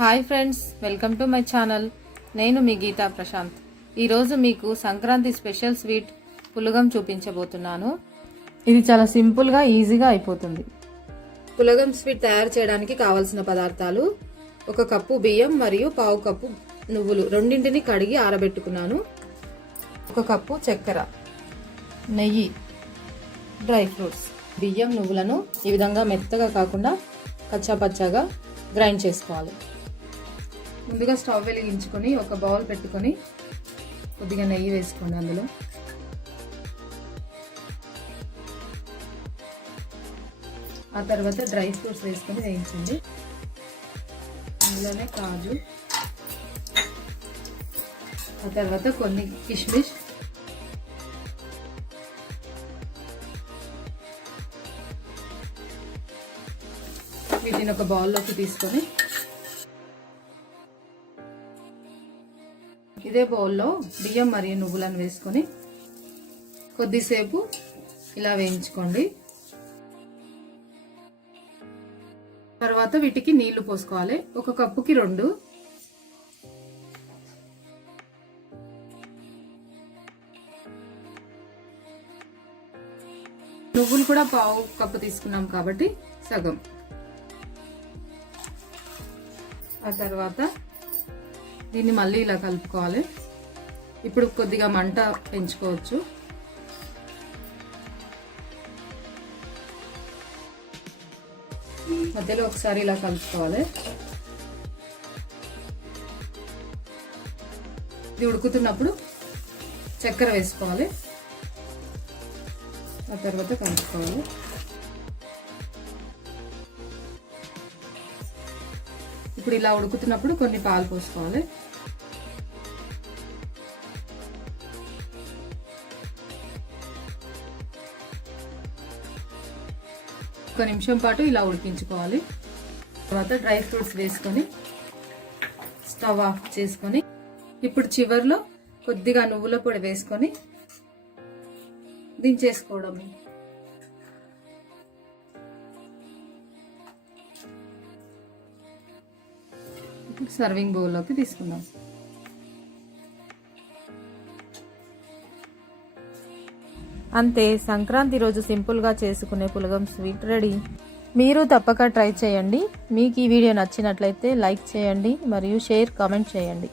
Hi friends welcome to my channel. నేను మీ గీతా ప్రశాంత్. ఈరోజు మీకు సంక్రాంతి స్పెషల్ స్వీట్ పులగం చూపించబోతున్నాను. ఇది చాలా సింపుల్గా ఈజీగా అయిపోతుంది. పులగం స్వీట్ తయారు చేయడానికి కావలసిన పదార్థాలు ఒక కప్పు బియ్యం మరియు పావు కప్పు నువ్వులు రెండింటిని కడిగి ఆరబెట్టుకున్నాను. ఒక కప్పు చక్కెర నెయ్యి డ్రై ఫ్రూట్స్ బియ్యం నువ్వులను ఈ విధంగా మెత్తగా కాకుండా కచ్చాపచ్చాగా గ్రైండ్ చేసుకోవాలి. ముందుగా స్టవ్ వెలిగించుకొని ఒక బౌల్ పెట్టుకొని కొద్దిగా నెయ్యి వేసుకోండి అందులో. ఆ తర్వాత డ్రై ఫ్రూట్స్ వేసుకొని వేయించండి. అందులోనే కాజు. ఆ తర్వాత కొన్ని కిష్మిష్ వీటిని ఒక బౌల్లోకి తీసుకొని ఇదే బౌల్లో బియ్యం మరియు నువ్వులను వేసుకొని కొద్దిసేపు ఇలా వేయించుకోండి. తర్వాత వీటికి నీళ్ళు పోసుకోవాలి. ఒక కప్పుకి రెండు. నువ్వులు కూడా పావు కప్పు తీసుకున్నాం కాబట్టి సగం. ఆ తర్వాత దీన్ని మళ్ళీ ఇలా కలుపుకోవాలి. ఇప్పుడు కొద్దిగా మంట పెంచుకోవచ్చు. మధ్యలో ఒకసారి ఇలా కలుపుకోవాలి. ఇది ఉడుకుతున్నప్పుడు చక్కెర వేసుకోవాలి. ఆ తర్వాత కలుపుకోవాలి. ఇప్పుడు ఇలా ఉడుకుతున్నప్పుడు కొన్ని పాలు పోసుకోవాలి. ఒక నిమిషం పాటు ఇలా ఉడికించుకోవాలి. తర్వాత డ్రై ఫ్రూట్స్ వేసుకొని స్టవ్ ఆఫ్ చేసుకొని ఇప్పుడు చివర్లో కొద్దిగా నువ్వుల పొడి వేసుకొని దించేసుకోవడమే. ఇప్పుడు సర్వింగ్ బౌల్లోకి తీసుకుందాం. అంతే సంక్రాంతి రోజు సింపుల్గా చేసుకునే పులగం స్వీట్ రెడీ. మీరు తప్పక ట్రై చేయండి. మీకు ఈ వీడియో నచ్చినట్లయితే లైక్ చేయండి మరియు షేర్ కామెంట్ చేయండి.